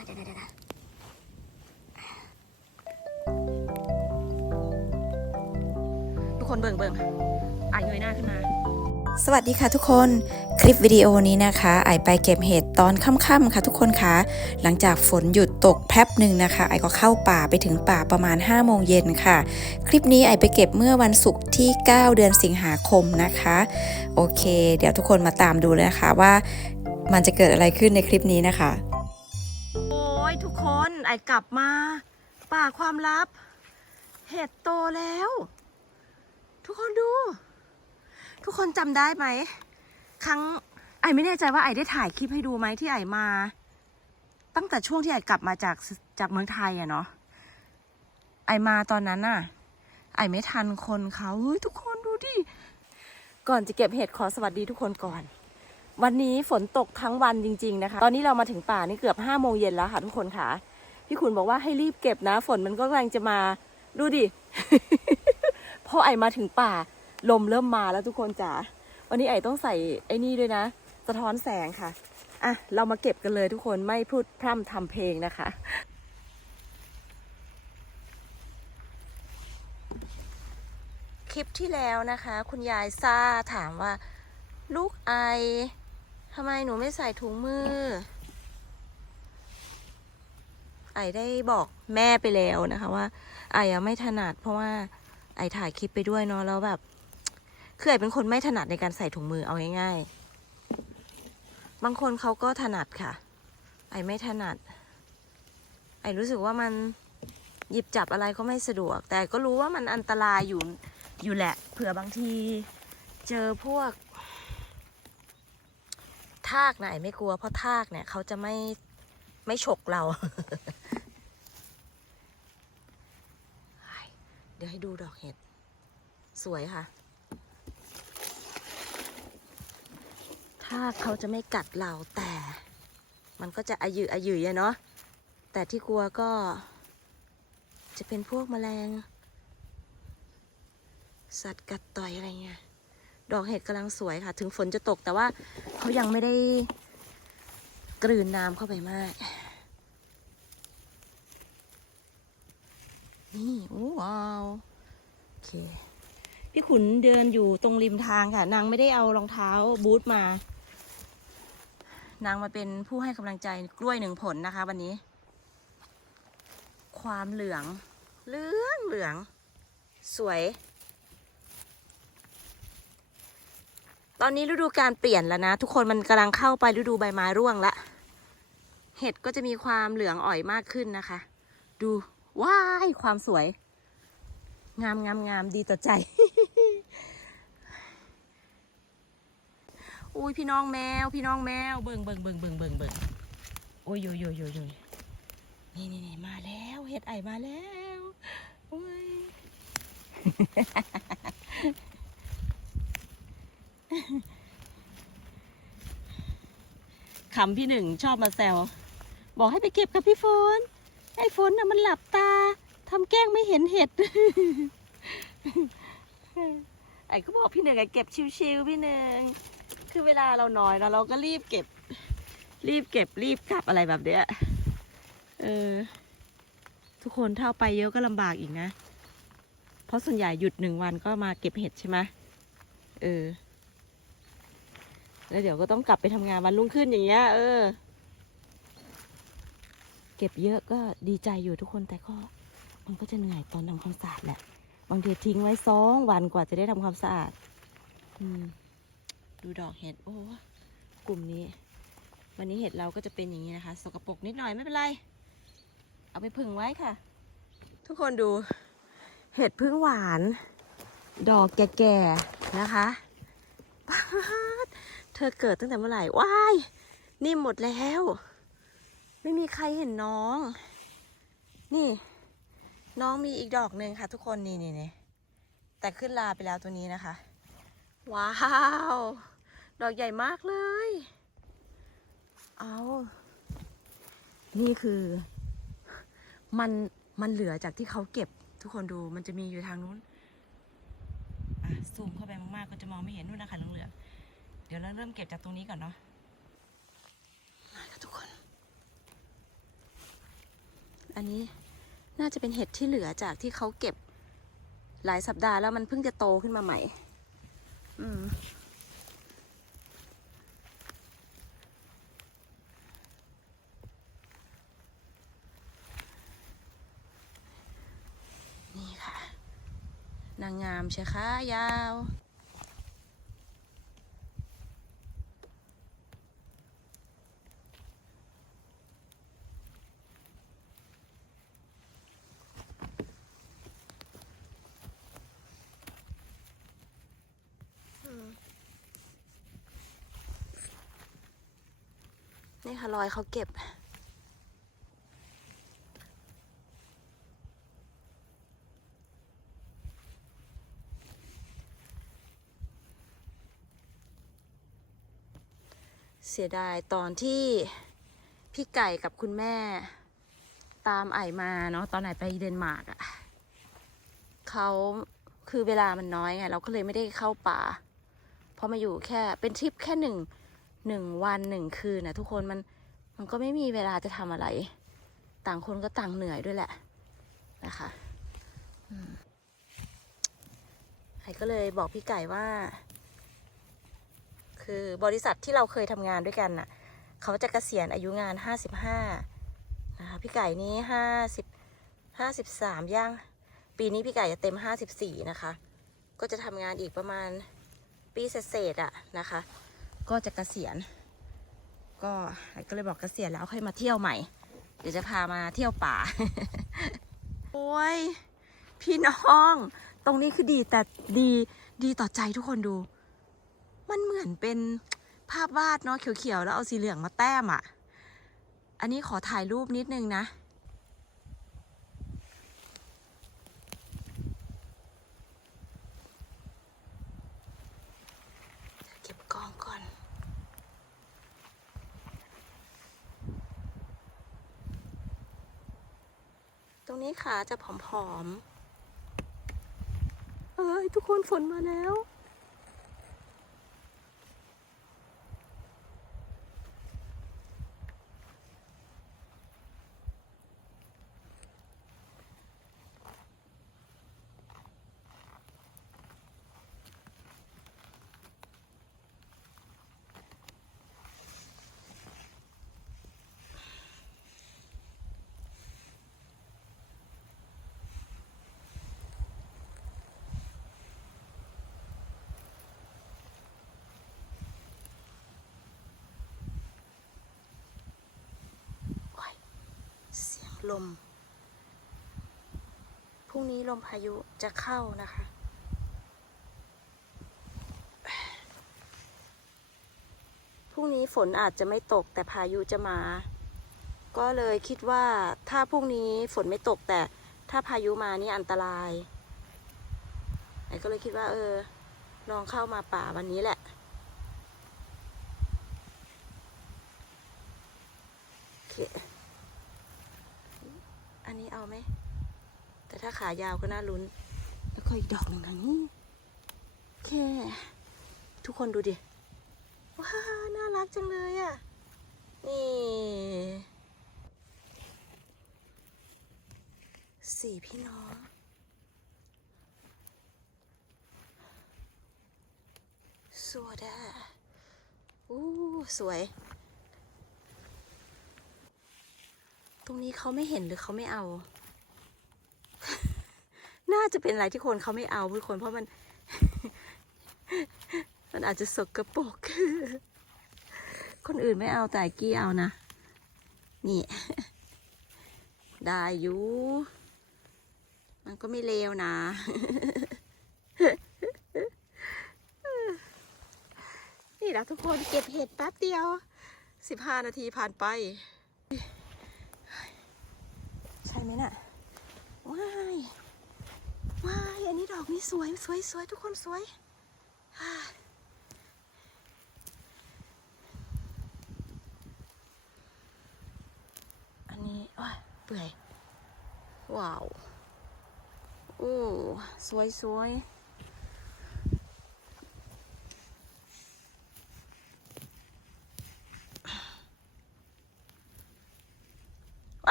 ยวเดี๋ยวเดี๋ยวเดี๋ยวทุกคนเบิ่งเบิ่งอะเงยหน้าขึ้นมาสวัสดีค่ะทุกคนคลิปวิดีโอนี้นะคะไอไปเก็บเห็ดตอนค่ำๆค่ะทุกคนคะหลังจากฝนหยุดตกแป๊บหนึ่งนะคะ ไอก็เข้าป่าไปถึงป่าประมาณ5โมงเย็นค่ะ คลิปนี้ไอไปเก็บเมื่อวันศุกร์ที่ 9 เดือนสิงหาคมนะคะ โอเค เดี๋ยวทุกคนมาตามดูเลยนะคะว่า มันจะเกิดอะไรขึ้นในคลิปนี้นะคะโอ้ยทุกคน ไอกลับมา ป่าความลับ เห็ดโตแล้ว ทุกคนดู ทุกคนจำได้ไหม ครั้งไอไม่แน่ใจว่าไอได้ถ่ายคลิปให้ดูไหมที่ไอมา ตั้งแต่ช่วงที่ไอกลับมาจากจากเมืองไทยอะเนาะไอมาตอนนั้นน่ะไอไม่ทันคนเขาเฮ้ยทุกคนดูดิก่อนจะเก็บเห็ดขอสวัสดีทุกคนก่อน วันนี้ฝนตกทั้งวันจริง ๆ นะคะ ตอนนี้เรามาถึงป่านี่เกือบห้าโมงเย็นแล้วค่ะทุกคนค่ะ พี่ขุนบอกว่าให้รีบเก็บนะ ฝนมันก็กำลังจะมา ดูดิ พอไอมาถึงป่า ลมเริ่มมาแล้วทุกคนจ๋า วันนี้ไอต้องใส่ไอ้นี่ด้วยนะ สะท้อนแสงค่ะ อะ เรามาเก็บกันเลยทุกคน ไม่พูดพร่ำทำเพลงนะคะคลิปที่แล้วนะคะ คุณยายซาถามว่า ลูกไอทำไมหนูไม่ใส่ถุงมือ ไอได้บอกแม่ไปแล้วนะคะว่าไอยังไม่ถนัด เพราะว่าไอถ่ายคลิปไปด้วยเนาะแล้วแบบคือไอเป็นคนไม่ถนัดในการใส่ถุงมือเอาง่ายๆ บางคนเขาก็ถนัดค่ะ ไอไม่ถนัด ไอรู้สึกว่ามันหยิบจับอะไรก็ไม่สะดวก แต่ก็รู้ว่ามันอันตรายอยู่อยู่แหละเผื่อบางทีเจอพวก ทากนะไอไม่กลัวเพราะทากเนี่ยเขาจะไม่ไม่ฉกเรา เดี๋ยวให้ดูดอกเห็ด สวยค่ะ ถ้าเขาจะไม่กัดเราแต่ มันก็จะอายุอายุอะเนาะ แต่ที่กลัวก็ จะเป็นพวกแมลง สัตว์กัดต่อยอะไรเงี้ย ดอกเห็ดกำลังสวยค่ะ ถึงฝนจะตกแต่ว่าเขายังไม่ได้กลืนน้ำเข้าไปมาก นี่โอ้ว้าวโอเค พี่ขุนเดินอยู่ตรงริมทางค่ะ นางไม่ได้เอารองเท้าบูทมา นางมาเป็นผู้ให้กำลังใจกล้วยหนึ่งผลนะคะ วันนี้ ความเหลือง เหลืองเหลือง สวย ตอนนี้ฤดูการเปลี่ยนแล้วนะ ทุกคนมันกำลังเข้าไปฤดูใบไม้ร่วงละ เห็ดก็จะมีความเหลืองอ่อยมากขึ้นนะคะ ดู ว้ายความสวย งามงามงามดีต่อใจ อุ้ยพี่น้องแมว พี่น้องแมว เบิ่งเบิ่งเบิ่งเบิ่งเบิ่งเบิ่งโอ้ยโยโยโยโยยนี่นี่นี่มาแล้วเห็ดไอมาแล้วโอ้ยขำพี่หนึ่งชอบมาแซว บอกให้ไปเก็บกับพี่ฝน ไอ้ฝนน่ะมันหลับตาทำแกล้งไม่เห็นเห็ด ไอ้ก็บอกพี่หนึ่งไอ้เก็บชิวๆพี่หนึ่งคือเวลาเราน้อยนะเราก็รีบเก็บ รีบเก็บรีบกลับอะไรแบบเนี้ยเออ ทุกคนถ้าเอาไปเยอะก็ลำบากอีกนะ เพราะส่วนใหญ่หยุดหนึ่งวันก็มาเก็บเห็ดใช่ไหมเออ แล้วเดี๋ยวก็ต้องกลับไปทำงานวันรุ่งขึ้นอย่างเงี้ยเออ เก็บเยอะก็ดีใจอยู่ทุกคนแต่ก็มันก็จะเหนื่อยตอนทำความสะอาดแหละบางทีทิ้งไว้สองวันกว่าจะได้ทำความสะอาดอืมดูดอกเห็ดโอ้กลุ่มนี้ วันนี้เห็ดเราก็จะเป็นอย่างนี้นะคะ สกปรกนิดหน่อยไม่เป็นไร เอาไปผึ่งไว้ค่ะ ทุกคนดู เห็ดพึ่งหวาน ดอกแก่ๆนะคะป๊าดเธอเกิดตั้งแต่เมื่อไหร่ว้ายนิ่หมดแล้ว ไม่มีใครเห็นน้อง นี่ น้องมีอีกดอกหนึ่งค่ะ ทุกคนนี่นี่นี่แต่ขึ้นลาไปแล้วตัวนี้นะคะ ว้าว ดอกใหญ่มากเลย เอา นี่คือมันมันเหลือจากที่เขาเก็บ ทุกคนดูมันจะมีอยู่ทางนู้นอะซูมเข้าไปมากๆก็จะมองไม่เห็นนู่นนะคะเหลืองๆเดี๋ยวเราเริ่มเก็บจากตรงนี้ก่อนเนาะมาค่ะทุกคน อันนี้น่าจะเป็นเห็ดที่เหลือจากที่เขาเก็บหลายสัปดาห์แล้วมันเพิ่งจะโตขึ้นมาใหม่ อืมนี่ค่ะนางงามใช่คะยาว นี่ค่ะรอยเขาเก็บ เสียดายตอนที่พี่ไก่กับคุณแม่ตามไอมาเนาะตอนไหนไปเดนมาร์กอะ่ะเขาคือเวลามันน้อยไงเราก็เลยไม่ได้เข้าป่าเพราะมาอยู่แค่เป็นทริปแค่หนึ่ง หนึ่งวันหนึ่งคืนนะทุกคนมันมันก็ไม่มีเวลาจะทำอะไร ต่างคนก็ต่างเหนื่อยด้วยแหละนะคะไอก็เลยบอกพี่ไก่ว่า คือบริษัทที่เราเคยทำงานด้วยกันน่ะ เขาจะเกษียณอายุงาน55นะคะพี่ไก่นี้50 53ย่าง ปีนี้พี่ไก่จะเต็ม54นะคะ ก็จะทำงานอีกประมาณปีเศษๆอะนะคะ ก็จะเกษียณ ก็ก็เลยบอกเกษียณแล้วค่อยมาเที่ยวใหม่ เดี๋ยวจะพามาเที่ยวป่า โอ้ย พี่น้อง ตรงนี้คือดีแต่ดีดีต่อใจทุกคนดู มันเหมือนเป็นภาพวาดเนาะเขียวๆ แล้วเอาสีเหลืองมาแต้มอะ่ะ อันนี้ขอถ่ายรูปนิดนึงนะ เก็บกล้องก่อน ต รงนี้ขาจะผอมๆ เอ้ยทุกคนฝนมาแล้ว ลม พรุ่งนี้ลมพายุจะเข้านะคะ พรุ่งนี้ฝนอาจจะไม่ตกแต่พายุจะมา ก็เลยคิดว่าถ้าพรุ่งนี้ฝนไม่ตกแต่ถ้าพายุมานี่อันตรายไอ้ก็เลยคิดว่า เออ ลองเข้ามาป่าวันนี้แหละ โอเค อันนี้เอาไหม แต่ถ้ายาวก็น่าลุ้น แล้วก็อีกดอกหนึ่งทางนี้โอเคทุกคนดูดิ ว้า น่ารักจังเลยอะ นี่ สี่พี่น้องสวยอะอู้สวย ตรงนี้เขาไม่เห็นหรือเขาไม่เอา น่าจะเป็นอะไรที่คนเขาไม่เอาทุกคนเพราะมัน มันอาจจะสกปรกคนอื่นไม่เอาแต่กี้เอานะ นี่ ได้อยู่ มันก็ไม่เลวนะ นี่แหละทุกคนเก็บเห็ดแป๊บเดียวสิบห้านาทีผ่านไป ใช่ไหมน่ะว้าย ว้ายอันนี้ดอกนี้สวยสวยสวยทุกคนสวยอันนี้ว้าเปื่อย ว้าวโอ้สวยสวย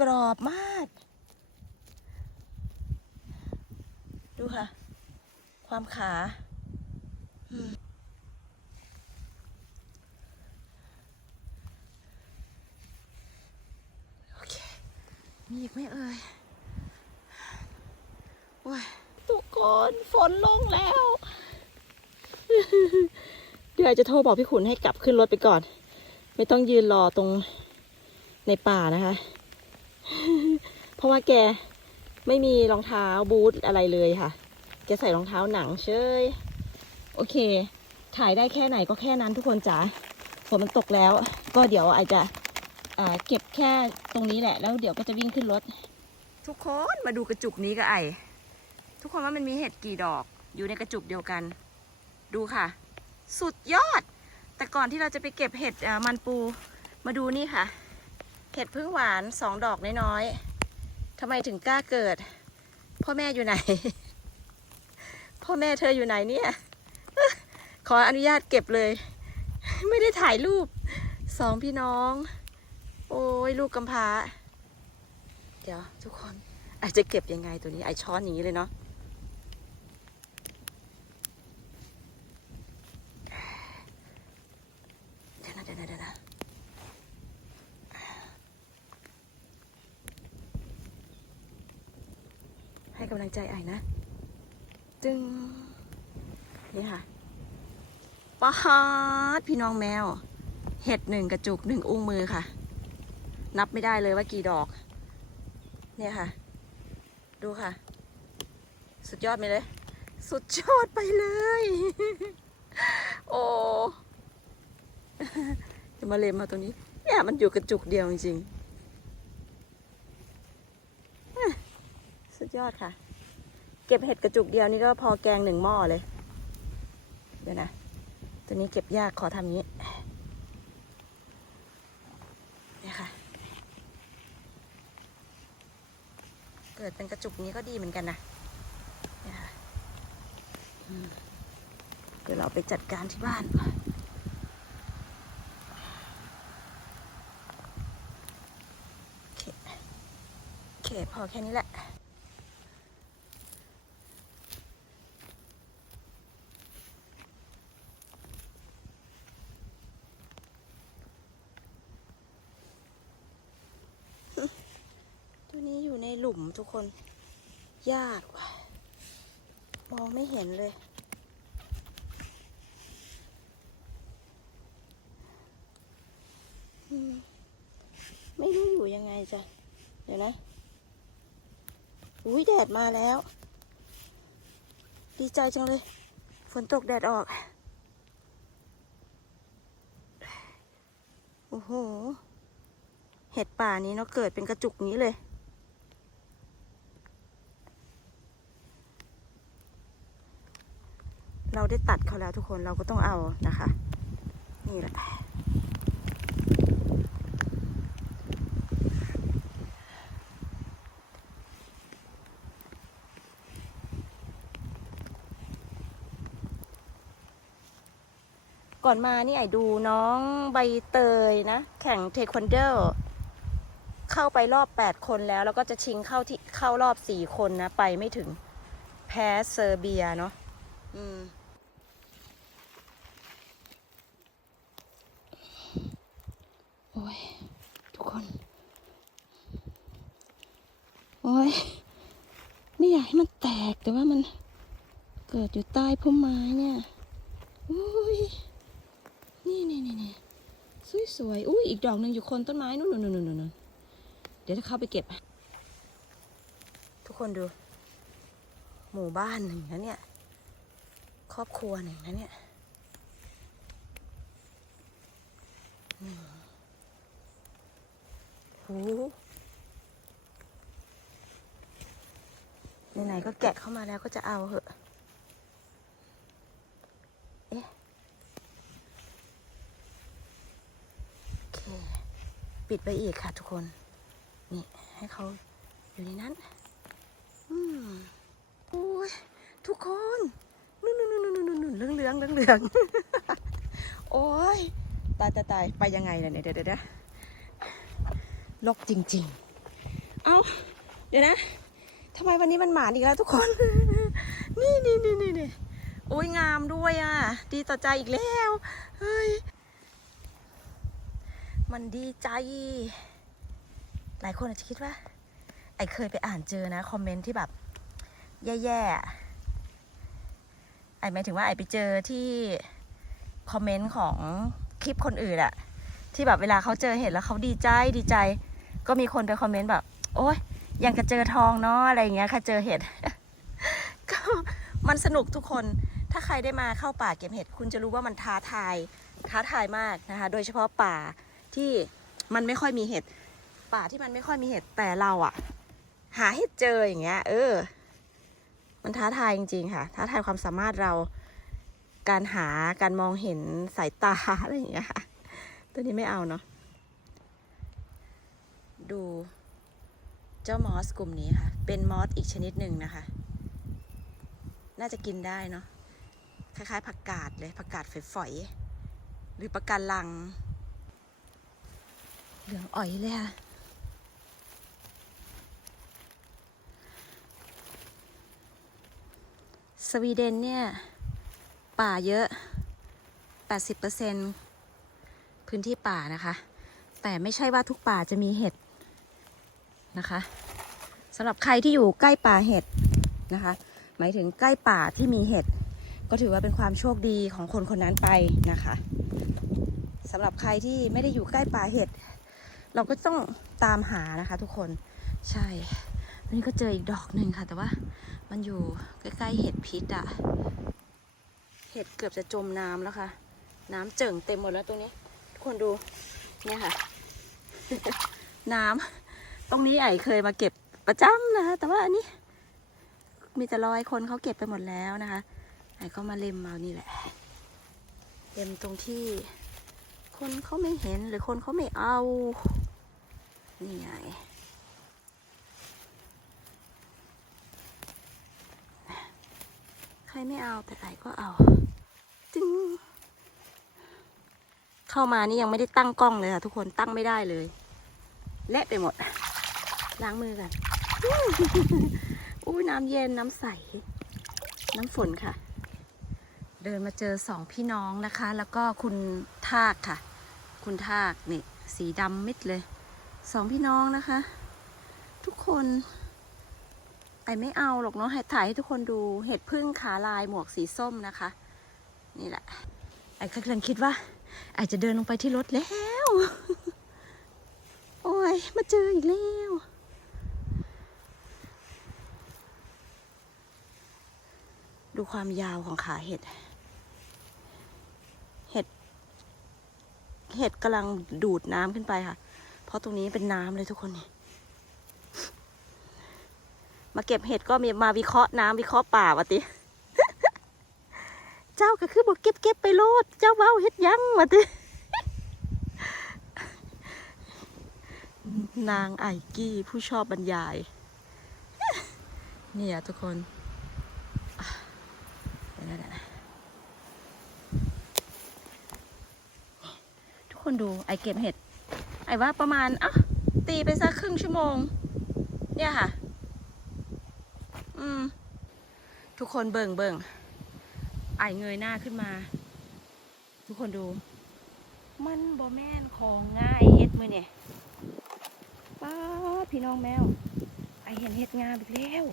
กรอบมาก ดูค่ะ ความขาโอเค มีอีกไหมเอ่ยว้ายทุกคนฝนลงแล้ว เดี๋ยวจะโทรบอกพี่ขุนให้กลับขึ้นรถไปก่อน ไม่ต้องยืนรอตรงในป่านะคะ เพราะว่าแกไม่มีรองเท้าบูทอะไรเลยค่ะ แกใส่รองเท้าหนังเชยโอเค ถ่ายได้แค่ไหนก็แค่นั้นทุกคนจ๋าฝนมันตกแล้ว ก็เดี๋ยวอาจจะอ่าเก็บแค่ตรงนี้แหละ แล้วเดี๋ยวก็จะวิ่งขึ้นรถ ทุกคนมาดูกระจุกนี้กับไอทุกคนว่ามันมีเห็ดกี่ดอก อยู่ในกระจุกเดียวกัน ดูค่ะ สุดยอด แต่ก่อนที่เราจะไปเก็บเห็ดมันปู มาดูนี่ค่ะ เห็ดพึ่งหวานสองดอกน้อยๆทำไมถึงกล้าเกิด พ่อแม่อยู่ไหน พ่อแม่เธออยู่ไหนเนี่ย ขออนุญาตเก็บเลย ไม่ได้ถ่ายรูปสองพี่น้อง โอ้ยลูกกำพร้า เดี๋ยวทุกคนอาจจะเก็บยังไงตัวนี้ไอช้อนอย่างนี้เลยเนาะเดี๋ยวนะเดี๋ยวนะเดี๋ยวนะให้กำลังใจไอ้นะ จึงนี่ค่ะปาฮาดพี่น้องแมว เห็ดหนึ่งกระจุกหนึ่งอุ้งมือค่ะ นับไม่ได้เลยว่ากี่ดอก เนี่ยค่ะ ดูค่ะ สุดยอดไหมเลย สุดยอดไปเลย โอ้จะมาเลมมาตรงนี้ เนี่ยมันอยู่กระจุกเดียวจริงๆสุดยอดค่ะ เก็บเห็ดกระจุกเดียวนี่ก็พอแกงหนึ่งหม้อเลย เดี๋ยวนะ ตัวนี้เก็บยากขอทำงี้เนี่ยค่ะ เกิดเป็นกระจุกนี้ก็ดีเหมือนกันนะเนี่ยค่ะเดี๋ยวเราไปจัดการที่บ้านโอเคโอเคพอแค่นี้แหละ ตัวนี้อยู่ในห ลุมทุกคน ยากว่ะมองไม่เห็นเลย ไม่รู้อยู่ยังไงจ้ะ เดี๋ยวนะ อุ้ยแดดมาแล้ว ดีใจจังเลย ฝนตกแดดออก โอ้โห เห็ดป่านี้เนาะเกิดเป็นกระจุกนี้เลย เราได้ตัดเขาแล้วทุกคนเราก็ต้องเอานะคะ นี่แหละก่อนมานี่ไอ้ดูน้องใบเตยนะ แข่งเทควันโดเข้าไปรอบแปดคนแล้ว แล้วก็จะชิงเข้าที่เข้ารอบสี่คนนะ ไปไม่ถึงแพ้เซอร์เบียเนาะอืม โอ้ย ทุกคน โอ้ย ไม่อยากให้มันแตกแต่ว่ามันเกิดอยู่ใต้ พุ่มไม้เนี่ยอุ้ยนี่นี่นี่นี่สวยสวยๆอุ้ยอีกดอกหนึ่งอยู่คนต้นไม้นู่นนู่นนู่นนู่นเดี๋ยวจะเข้าไปเก็บ ทุกคนดู หมู่บ้านหนึ่งนะเนี่ยครอบครัวหนึ่งนะเนี่ยโหไหนๆก็แกะเข้ามาแล้วก็จะเอาเหอะ โอเค ปิดไปอีกค่ะทุกคน นี่ให้เขาอยู่ในนั้น อืมโอ้ยทุกคนนู่นนู่นนู่นนู่นนู่นเหลืองเหลืองเหลืองเหลืองโอ้ยตายตายตายไปยังไงเนี่ยเดี๋ยวเดี๋ยวเดี๋ยวลกจริง ๆ เอาเดี๋ยวนะทำไมวันนี้มันหมานอีกแล้วทุกคน นี่นี่นี่นี่นี่โอ้ยงามด้วยอะ ดีต่อใจอีกแล้ว เฮ้ย มันดีใจ หลายคนอาจจะคิดว่า ไอเคยไปอ่านเจอนะ คอมเมนต์ที่แบบ แย่ๆ ไอหมายถึงว่าไอไปเจอที่ คอมเมนต์ของคลิปคนอื่นอะที่แบบเวลาเขาเจอเห็ดแล้วเขาดีใจดีใจ ก็มีคนไปคอมเมนต์แบบ โอ๊ยยังกะเจอทองเนาะอะไรเงี้ยค่ะเจอเห็ดก็มันสนุกทุกคน ถ้าใครได้มาเข้าป่าเก็บเห็ด คุณจะรู้ว่ามันท้าทาย ท้าทายมากนะคะ โดยเฉพาะป่า ที่มันไม่ค่อยมีเห็ด ป่าที่มันไม่ค่อยมีเห็ดแต่เราอะหาเห็ดเจออย่างเงี้ย เออ มันท้าทายจริง ๆ ค่ะ ท้าทายความสามารถเราการหาการมองเห็นสายตาอะไรอย่างเงี้ยค่ะ ตัวนี้ไม่เอาเนาะดูเจ้ามอสกลุ่มนี้ค่ะ เป็นมอสอีกชนิดหนึ่งนะคะ น่าจะกินได้เนาะคล้ายๆผักกาดเลยผักกาดฝอยๆหรือปะการัง เหลืองอ่อยเลยค่ะ สวีเดนเนี่ย ป่าเยอะ 80%พื้นที่ป่านะคะ แต่ไม่ใช่ว่าทุกป่าจะมีเห็ดนะคะสำหรับใครที่อยู่ใกล้ป่าเห็ดนะคะ หมายถึงใกล้ป่าที่มีเห็ด ก็ถือว่าเป็นความโชคดีของคนคนนั้นไปนะคะสำหรับใครที่ไม่ได้อยู่ใกล้ป่าเห็ด เราก็ต้องตามหานะคะ ทุกคนใช่วันนี้ก็เจออีกดอกหนึ่งค่ะ แต่ว่า มันอยู่ใกล้ๆเห็ดพิษอะเห็ดเกือบจะจมน้ำแล้วค่ะ น้ำเจิ่งเต็มหมดแล้วตรงนี้ ทุกคนดูเนี่ยค่ะ น้ำตรงนี้ไอเคยมาเก็บประจำนะคะ แต่ว่าอันนี้ มีแต่รอยคนเขาเก็บไปหมดแล้วนะคะไอก็มาเล็มเอานี่แหละเล็มตรงที่ คนเขาไม่เห็นหรือคนเขาไม่เอา นี่ไงใครไม่เอาแต่ไอก็เอาจึงเข้ามานี่ยังไม่ได้ตั้งกล้องเลยค่ะทุกคนตั้งไม่ได้เลย เละไปหมด ล้างมือกันอุ้ยน้ำเย็นน้ำใส น้ำฝนค่ะ เดินมาเจอสองพี่น้องนะคะ แล้วก็คุณทากค่ะ คุณทากนี่ สีดำมิดเลย สองพี่น้องนะคะ ทุกคนไอไม่เอาหรอกเนาะให้ถ่ายให้ทุกคนดูเห็ดพึ่งขาลายหมวกสีส้มนะคะ นี่แหละไอกำลังคิดว่าอาจจะเดินลงไปที่รถแล้ว โอ้ย มาเจออีกแล้ว ดูความยาวของขาเห็ด เห็ด เห็ดกำลังดูดน้ำขึ้นไปค่ะ เพราะตรงนี้เป็นน้ำเลยทุกคนนี่มาเก็บเห็ดก็มีมาวิเคราะห์น้ำวิเคราะห์ป่าวะติ เจ้าก็คือบอกเก็บเก็บไปโลด เจ้าเว้าเฮ็ดยังวะติ นางไอกี้ผู้ชอบบรรยาย เนี่ยทุกคนทุกคนดูไอเก็บเห็ด ไอว่าประมาณอะตีไปสักครึ่งชั่วโมง เนี่ยค่ะ อืม ทุกคนเบิ่งเบิ่งไอเงยหน้าขึ้นมา ทุกคนดู มันบ่แม่นของง่ายเฮ็ดมือเนี่ยป้าพี่น้องแมว ไอเห็นเฮ็ดงามอีกแล้ว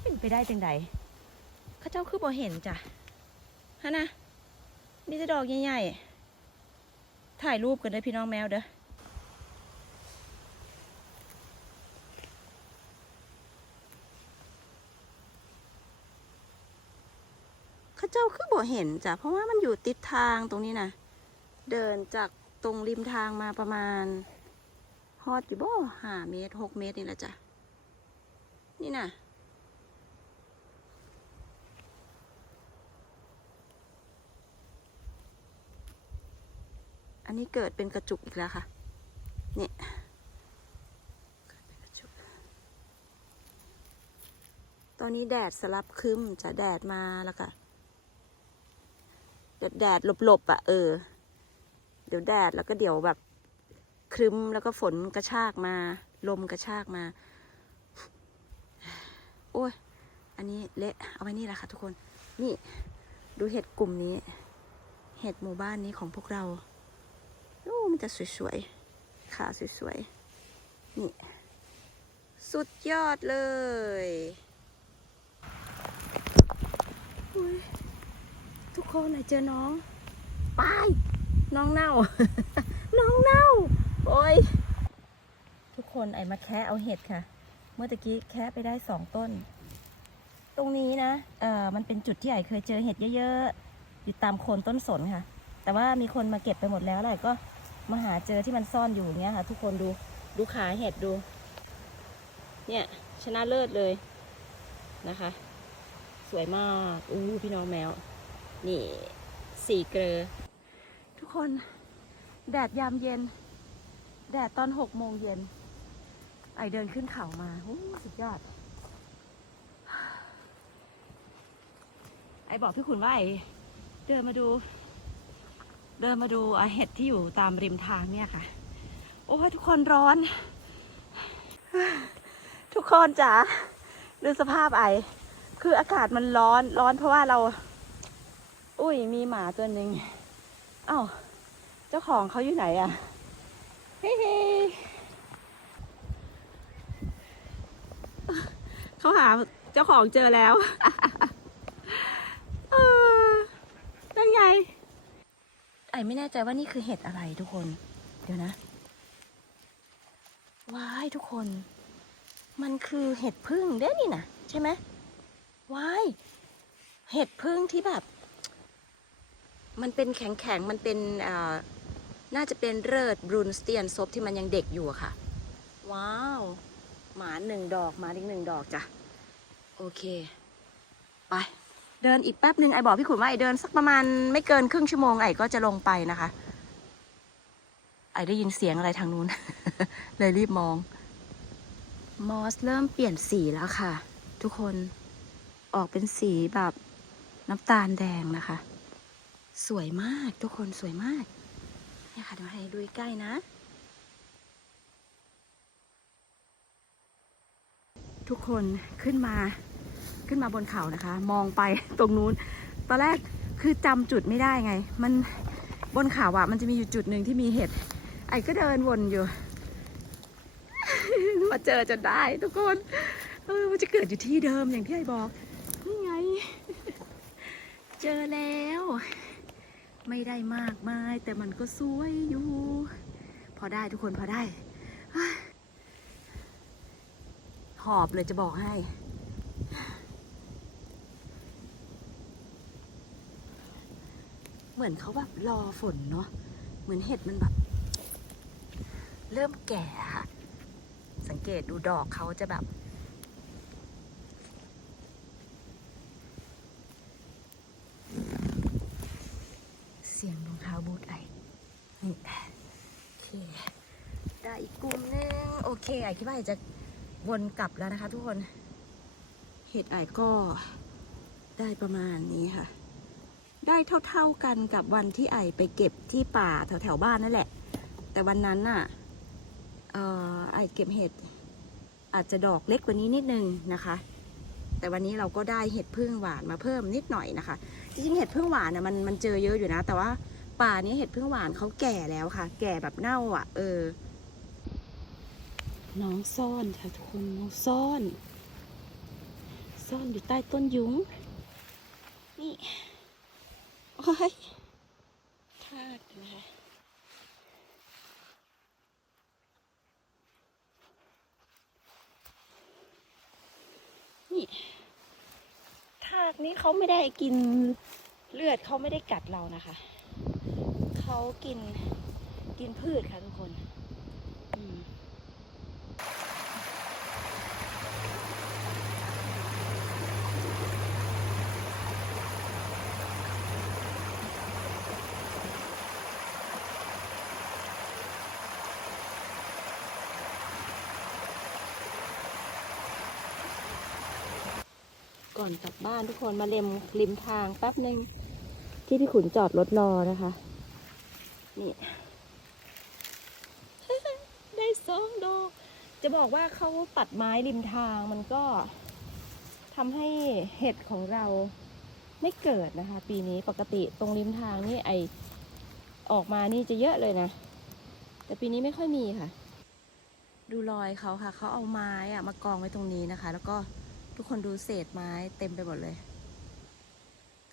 เป็นไปได้จังใดเข้าเจ้าคือบ่เห็นจ้ะฮะนะมีแต่ดอกใหญ่ๆ ถ่ายรูปกันเด้อพี่น้องแมวเด้อเข้าเจ้าคือบ่เห็นจ้ะเพราะว่ามันอยู่ติดทางตรงนี้นะเดินจากตรงริมทางมาประมาณฮอดอยู่บ่ห้าเมตรหกเมตรนี่แหละจ้ะนี่น่ะ อันนี้เกิดเป็นกระจุกอีกแล้วค่ะ นี่เกิดเป็นกระจุกตอนนี้แดดสลับคึ้มจะแดดมาแล้วก็เดี๋ยวแดดหลบๆอะ เออ เดี๋ยวแดดแล้วก็เดี๋ยวแบบครึ้มแล้วก็ฝนกระชากมา ลมกระชากมา โอ้ย อันนี้เละ เอาไว้นี่แหละค่ะทุกคน นี่ดูเห็ดกลุ่มนี้ เห็ดหมู่บ้านนี้ของพวกเรา โอ้มันจะสวยๆ ขาสวยๆ นี่ สุดยอดเลยทุกคนไหนเจอน้องไปน้องเน่า น้องเน่า โอ้ย ทุกคนไอมาแคะเอาเห็ดค่ะ เมื่อตะกี้แคะไปได้สองต้น ตรงนี้นะ เอ่อ มันเป็นจุดที่ไอเคยเจอเห็ดเยอะๆ อยู่ตามโคนต้นสนค่ะ แต่ว่ามีคนมาเก็บไปหมดแล้วแหละก็ มาหาเจอที่มันซ่อนอยู่อย่างเงี้ยค่ะ ทุกคนดูดูขาเห็ดดู เนี่ยชนะเลิศเลยนะคะ สวยมากอู้พี่น้องแมว นี่สี่เกลอทุกคน แดดยามเย็น แดดตอนหกโมงเย็น ไอเดินขึ้นเขามาอู้สุดยอด ไอบอกพี่ขุนว่าไอเดินมาดู เดินมาดูเห็ดที่อยู่ตามริมทางเนี่ยค่ะ โอ้ยทุกคนร้อน ทุกคนจ๋าดูสภาพไอ คืออากาศมันร้อนร้อนเพราะว่าเรา อุ้ยมีหมาตัวหนึ่งเอ้า เจ้าของเขาอยู่ไหนอะเฮ้เฮ้เขาหาเจ้าของเจอแล้วนั่นไง ไอไม่แน่ใจว่านี่คือเห็ดอะไรทุกคน เดี๋ยวนะ ว้ายทุกคน มันคือเห็ดพึ่งเด้นี่นะใช่ไหมว้ายเห็ดพึ่งที่แบบ มันเป็นแข็งๆมันเป็นอ่าน่าจะเป็นเริดบรูนสเตียนซบที่มันยังเด็กอยู่อะค่ะ ว้าว หมาหนึ่งดอกหมาอีกหนึ่งดอกจ้ะ โอเค ไป เดินอีกแป๊บหนึ่งไอบอกพี่ขุนว่าไอเดินสักประมาณไม่เกินครึ่งชั่วโมงไอก็จะลงไปนะคะ ไอได้ยินเสียงอะไรทางนู้น เลยรีบมอง มอสเริ่มเปลี่ยนสีแล้วค่ะ ทุกคนออกเป็นสีแบบน้ำตาลแดงนะคะ สวยมากทุกคนสวยมากเนี่ยค่ะเดี๋ยวให้ดูใกล้นะ ทุกคนขึ้นมา ขึ้นมาบนเขานะคะ มองไปตรงนู้น ตอนแรกคือจำจุดไม่ได้ไง มันบนเขาอะมันจะมีอยู่จุดหนึ่งที่มีเห็ด ไอ้ก็เดินวนอยู่ มาเจอจนได้ ทุกคนเออมันจะเกิดอยู่ที่เดิมอย่างที่ไอ้บอก นี่ไง เจอแล้ว ไม่ได้มากมาย แต่มันก็สวยอยู่ พอได้ทุกคนพอได้ หอบเลยจะบอกให้ เหมือนเขาแบบรอฝนเนาะเหมือนเห็ดมันแบบ เริ่มแก่ค่ะ สังเกตดูดอกเขาจะแบบ เสียงรองเท้าบูทไอนี่โอเค ได้อีกกลุ่มหนึง โอเค ไอคิดว่าไอจะวนกลับแล้วนะคะทุกคน เห็ดไอก็ได้ประมาณนี้ค่ะ ได้เท่าๆกันกับวันที่ไอไปเก็บที่ป่าแถวๆบ้านนั่นแหละ แต่วันนั้นน่ะเอ่อไอเก็บเห็ดอาจจะดอกเล็กกว่านี้นิดนึงนะคะ แต่วันนี้เราก็ได้เห็ดพึ่งหวานมาเพิ่มนิดหน่อยนะคะจริงๆเห็ดพึ่งหวานน่ะมันมันเจอเยอะอยู่นะ แต่ว่าป่านี้เห็ดพึ่งหวานเขาแก่แล้วค่ะ แก่แบบเน่าอะ เออ น้องซ่อนค่ะทุกคนน้องซ่อน ซ่อนอยู่ใต้ต้นยุ้งนี่ โอ้ยทากนะคะนี่ทากนี้เขาไม่ได้กินเลือดเขาไม่ได้กัดเรานะคะ เขากินกินพืชค่ะทุกคน อืม ก่อนกลับบ้านทุกคนมาเล็มริมทางแป๊บหนึ่งที่พี่ขุนจอดรถรอนะคะ นี่ ได้สองดอกจะบอกว่าเขาตัดไม้ริมทางมันก็ทำให้เห็ดของเราไม่เกิดนะคะ ปีนี้ปกติตรงริมทางนี่ไอออกมานี่จะเยอะเลยนะ แต่ปีนี้ไม่ค่อยมีค่ะ ดูรอยเขาค่ะ เขาเอาไม้อะมากองไว้ตรงนี้นะคะ แล้วก็ ทุกคนดูเศษไม้เต็มไปหมดเลย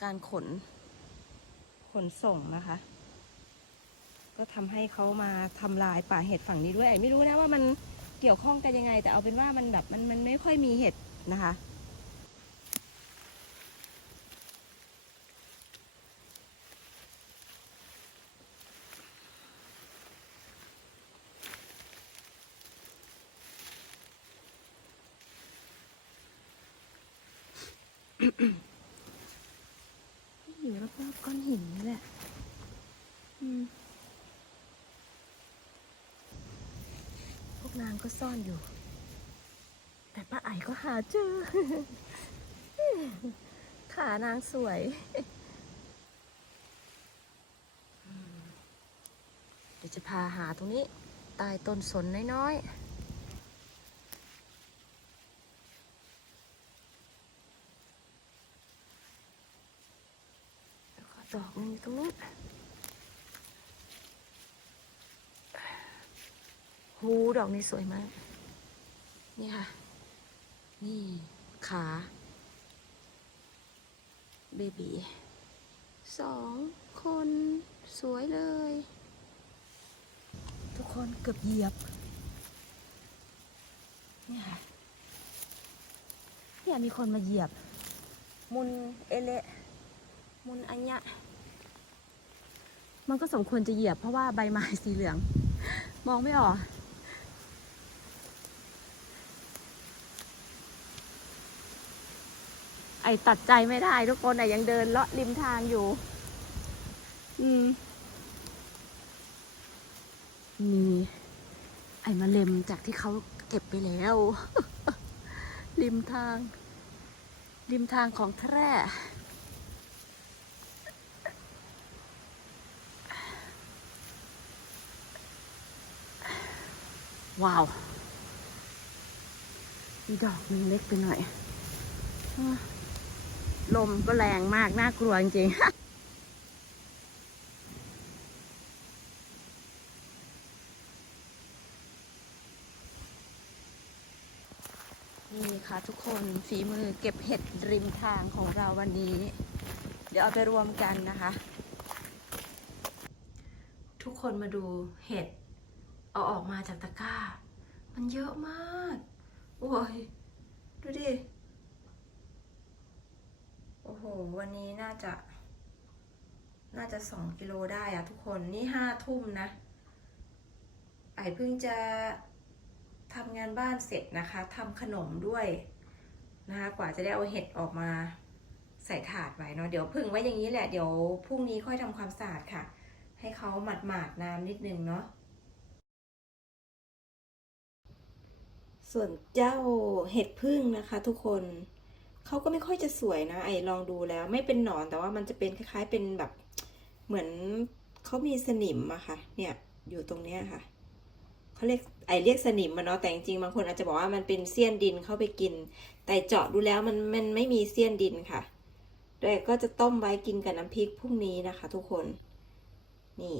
การขน ขนส่งนะคะ ก็ทำให้เขามาทำลายป่าเห็ดฝั่งนี้ด้วยไอ้ไม่รู้นะว่ามันเกี่ยวข้องกันยังไง แต่เอาเป็นว่ามันแบบมันมันไม่ค่อยมีเห็ดนะคะ อยู่รอบๆก้อนหินนี่แหละ อืม พว ก็ซ่อนอยู่ แต่ป้าไอ๋ก็หาเจอ ขานางสวย เดี๋ยวจะพาหาตรงนี้ใต้ต้นสนน้อยๆแล้วก็ดอกหนึงอยู่ตรงนู้น หูดอกนี้สวยมาก นี่ค่ะ นี่ขาเบบีสองคนสวยเลย ทุกคนเกือบเหยียบ นี่ค่ะเนี่ยมีคนมาเหยียบ มุนเอเละมุนอัญญะมันก็สมควรจะเหยียบเพราะว่าใบไม้สีเหลือง มองไม่ออก ไอตัดใจไม่ได้ทุกคนไอยังเดินเลาะริมทางอยู่ อืมมีไอมะเร็มจากที่เขาเก็บไปแล้ว ริมทาง ริมทางของแพร่ว้าวมีดอกหนึงเล็กไปหน่อยอ ลมก็แรงมาก น่ากลัวจริงๆนี่ค่ะทุกคนฝีมือเก็บเห็ดริมทางของเราวันนี้ เดี๋ยวเอาไปรวมกันนะคะ ทุกคนมาดูเห็ด เอาออกมาจากตะกร้า มันเยอะมาก โอ้ย ดูดิ โอ้โห วันนี้น่าจะ น่าจะสองกิโลได้อะทุกคน นี่ห้าทุ่มนะ ไอเพิ่งจะทำงานบ้านเสร็จนะคะทำขนมด้วยนะคะ กว่าจะได้เอาเห็ดออกมาใส่ถาดไว้เนาะ เดี๋ยวพึ่งไว้อย่างนี้แหละ เดี๋ยวพรุ่งนี้ค่อยทำความสะอาดค่ะ ให้เขาหมาดหมาดๆน้ำนิดนึงเนาะ ส่วนเจ้าเห็ดพึ่งนะคะทุกคน เขาก็ไม่ค่อยจะสวยนะ ไอลองดูแล้ว ไม่เป็นหนอนแต่ว่ามันจะเป็นคล้าย ๆ เป็นแบบเหมือนเขามีสนิมอะค่ะ เนี่ยอยู่ตรงเนี้ยค่ะเขาเรียกไอเรียกสนิมมันเนาะแต่จริงๆบางคนอาจจะบอกว่ามันเป็นเสี้ยนดินเข้าไปกิน แต่เจาะดูแล้วมันมันไม่มีเสี้ยนดินค่ะโดยก็จะต้มไว้กินกับน้ำพริกพรุ่งนี้นะคะ ทุกคนนี่